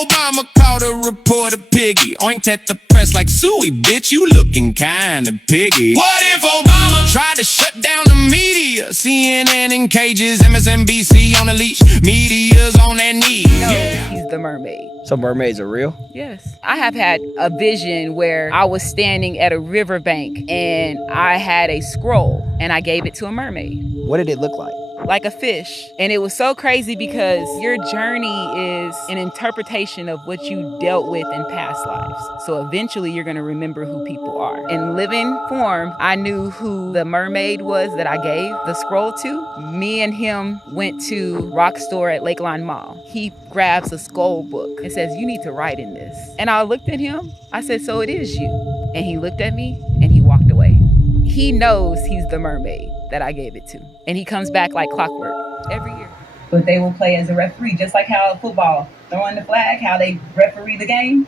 Obama called a reporter piggy? Oinked at the press like suey, bitch, you looking kinda piggy. What if Obama tried to shut down the media? CNN in cages, MSNBC on a leash, media's on their knees. He's the mermaid. So mermaids are real? Yes. I have had a vision where I was standing at a riverbank and I had a scroll and I gave it to a mermaid. What did it look like? Like a fish. And it was so crazy because your journey is an interpretation of what you dealt with in past lives. So eventually you're going to remember who people are. In living form, I knew who the mermaid was that I gave the scroll to. Me and him went to Rock Store at Lakeline Mall. He grabs a skull book and says, "You need to write in this." And I looked at him. I said, "So it is you." And he looked at me and he walked away. He knows he's the mermaid that I gave it to. And he comes back like clockwork every year. But they will play as a referee, just like how football, throwing the flag, how they referee the game.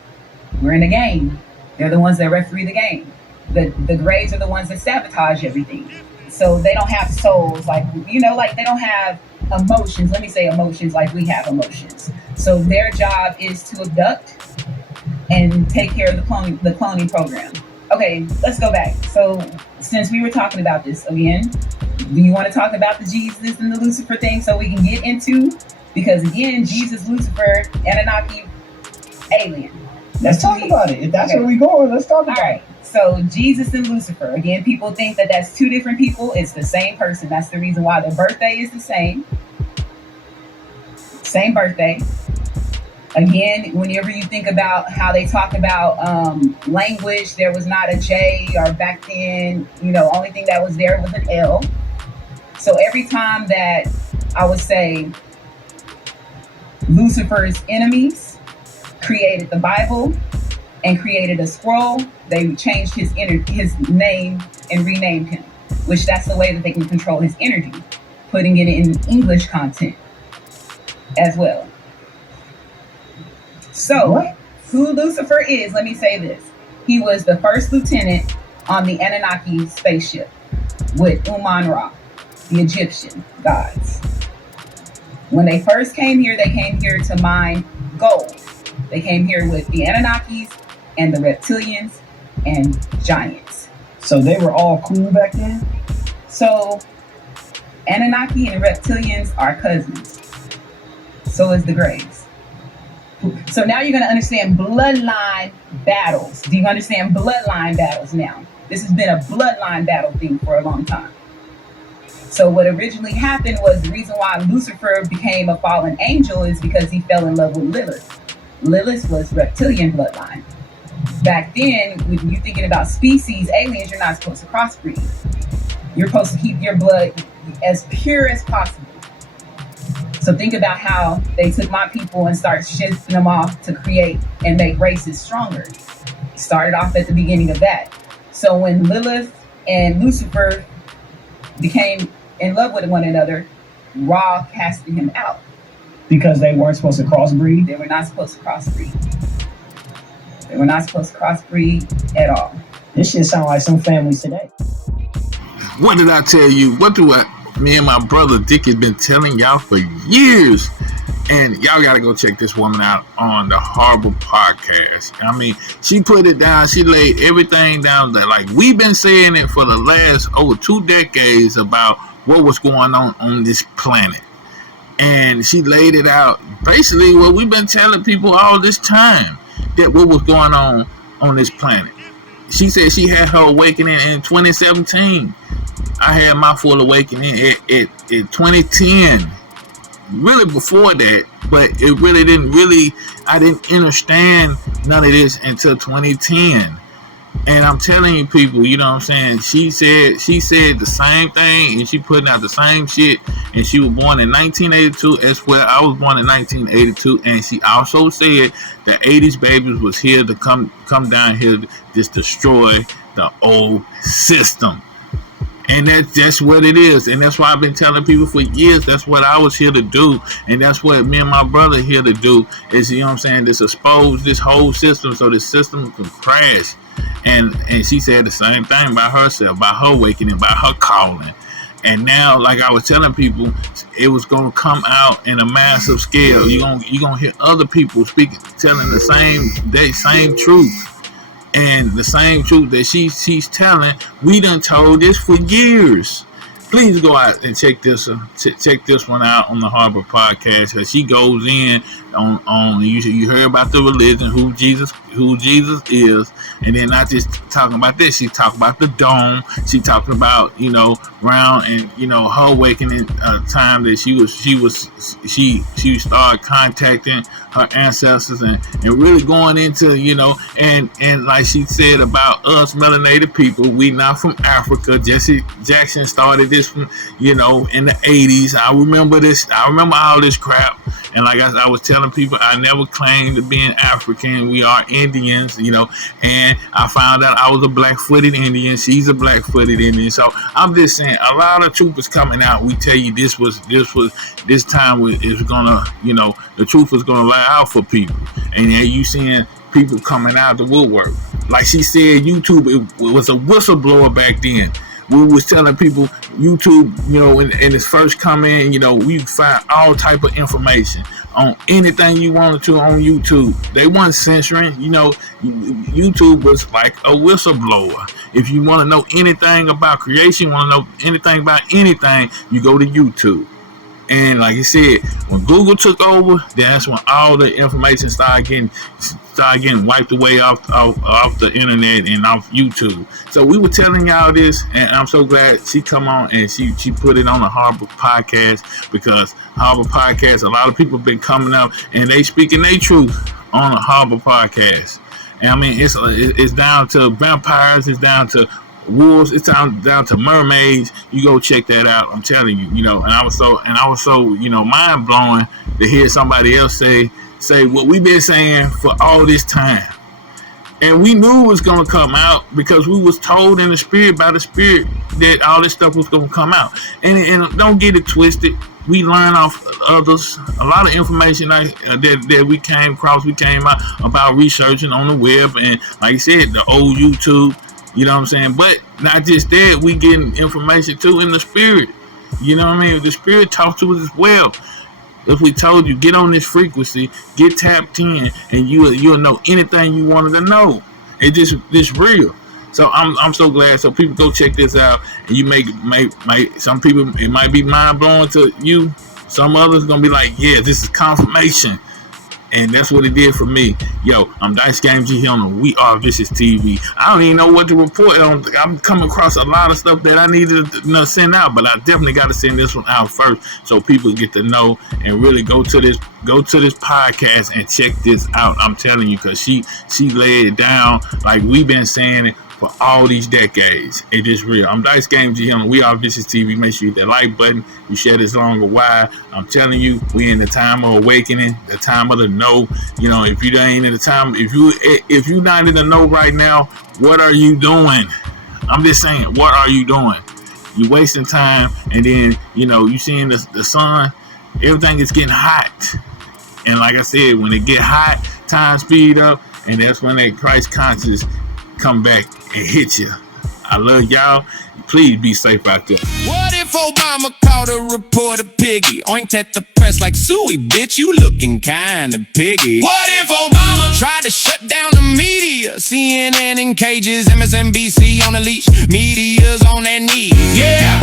We're in the game. They're the ones that referee the game. The Grays are the ones that sabotage everything. So they don't have souls, like they don't have emotions. Let me say emotions like we have emotions. So their job is to abduct and take care of the cloning program. Okay, let's go back. So since we were talking about this again, do you want to talk about the Jesus and the Lucifer thing so we can get into? Because again, Jesus, Lucifer, Anunnaki, alien. Let's talk about it. If that's where we're going, let's talk about it. All right. So Jesus and Lucifer. Again, people think that that's two different people. It's the same person. That's the reason why their birthday is the same. Same birthday. Again, whenever you think about how they talk about language, there was not a J, or back then, only thing that was there was an L. So every time that I would say Lucifer's enemies created the Bible and created a scroll, they changed his name and renamed him, which that's the way that they can control his energy, putting it in English content as well. So, who Lucifer is, let me say this. He was the first lieutenant on the Anunnaki spaceship with Uman-Ra, the Egyptian gods. When they first came here, they came here to mine gold. They came here with the Anunnakis and the reptilians and giants. So they were all cool back then? So, Anunnaki and reptilians are cousins. So is the Greys. So now you're going to understand bloodline battles. Do you understand bloodline battles now? This has been a bloodline battle thing for a long time. So what originally happened was the reason why Lucifer became a fallen angel is because he fell in love with Lilith. Lilith was reptilian bloodline. Back then, when you're thinking about species, aliens, you're not supposed to crossbreed. You're supposed to keep your blood as pure as possible. So think about how they took my people and started shifting them off to create and make races stronger. Started off at the beginning of that. So when Lilith and Lucifer became in love with one another, Ra casted him out. Because they weren't supposed to crossbreed? They were not supposed to crossbreed. They were not supposed to crossbreed at all. This shit sound like some families today. What did I tell you? Me and my brother Dick has been telling y'all for years. And y'all gotta go check this woman out on the Horrible Podcast. I mean, she put it down. She laid everything down there. Like, we've been saying it for the last over 2 decades about what was going on this planet. And she laid it out. Basically, what we've been telling people all this time, that what was going on this planet. She said she had her awakening in 2017. I had my full awakening at 2010. Really before that, but it really I didn't understand none of this until 2010. And I'm telling you people, you know what I'm saying? She said the same thing, and she putting out the same shit. And she was born in 1982 as well. I was born in 1982, and she also said the 80s babies was here to come down here to just destroy the old system. And that's what it is. And that's why I've been telling people for years, that's what I was here to do. And that's what me and my brother here to do is, you know what I'm saying, just expose this whole system so the system can crash. And she said the same thing about herself, about her awakening, about her calling. And now, like I was telling people, it was gonna come out in a massive scale. You gonna hear other people speaking, telling the same truth. And the same truth that she's telling, we done told this for years. Please go out and check this one out on the Harbor Podcast, because she goes in on you heard about the religion, who Jesus is, and then not just talking about this. She talking about the dome. She talking about round and her awakening time that she started contacting her ancestors and really going into and like she said about us melanated people, we not from Africa. Jesse Jackson started this from in the 80s. I remember this. I remember all this crap. And like I was telling people, I never claimed to be an African. We are Indians, and I found out I was a black-footed Indian. She's a black-footed Indian. So I'm just saying, a lot of truth is coming out. We tell you this time is gonna, the truth is gonna lie out for people. And then you seeing people coming out the woodwork. Like she said, YouTube, it was a whistleblower back then. We was telling people YouTube, in its first come in, we find all type of information on anything you wanted to on YouTube. They weren't censoring, YouTube was like a whistleblower. If you want to know anything about creation, want to know anything about anything, you go to YouTube. And like you said, when Google took over, that's when all the information started getting wiped away off the internet and off YouTube. So we were telling y'all this, and I'm so glad she come on and she put it on the Harbor Podcast, because Harbor Podcast, a lot of people been coming up and they speaking their truth on the Harbor Podcast. And I mean, it's down to vampires, it's down to wolves, it's down to mermaids. You go check that out. I'm telling you, and I was so mind blowing to hear somebody else say what we've been saying for all this time. And we knew it was gonna come out because we was told in the spirit, by the spirit, that all this stuff was gonna come out. And don't get it twisted. We learn off others. A lot of information that we came across, we came out about researching on the web, and like I said, the old YouTube. You know what I'm saying? But not just that, we getting information too in the spirit. You know what I mean? The spirit talks to us as well. If we told you, get on this frequency, get tapped in, and you'll know anything you wanted to know. It's real. So I'm so glad. So people go check this out, and you may some people, it might be mind blowing to you. Some others gonna be like, yeah, this is confirmation. And that's what it did for me. Yo, I'm Dice Game G here on We Are Vicious TV. I don't even know what to report on. I'm coming across a lot of stuff that I needed to send out, but I definitely got to send this one out first so people get to know and really go to this podcast and check this out. I'm telling you, because she laid it down like we've been saying it for all these decades. It is real. I'm Dice Game G here on We Are Vicious TV. Make sure you hit that like button. You share this long or wide. I'm telling you, we in the time of awakening, the time of the know. If you ain't in the time, if you not in the know right now, what are you doing? I'm just saying, what are you doing? You wasting time, and then you seeing the sun. Everything is getting hot, and like I said, when it get hot, time speed up, and that's when that Christ conscious come back and hit you. I love y'all. Please be safe out there. What if Obama called a reporter piggy? Oinked at the press like Suey, bitch, you looking kinda piggy. What if Obama tried to shut down the media? CNN in cages, MSNBC on a leash, media's on their knees. Yeah.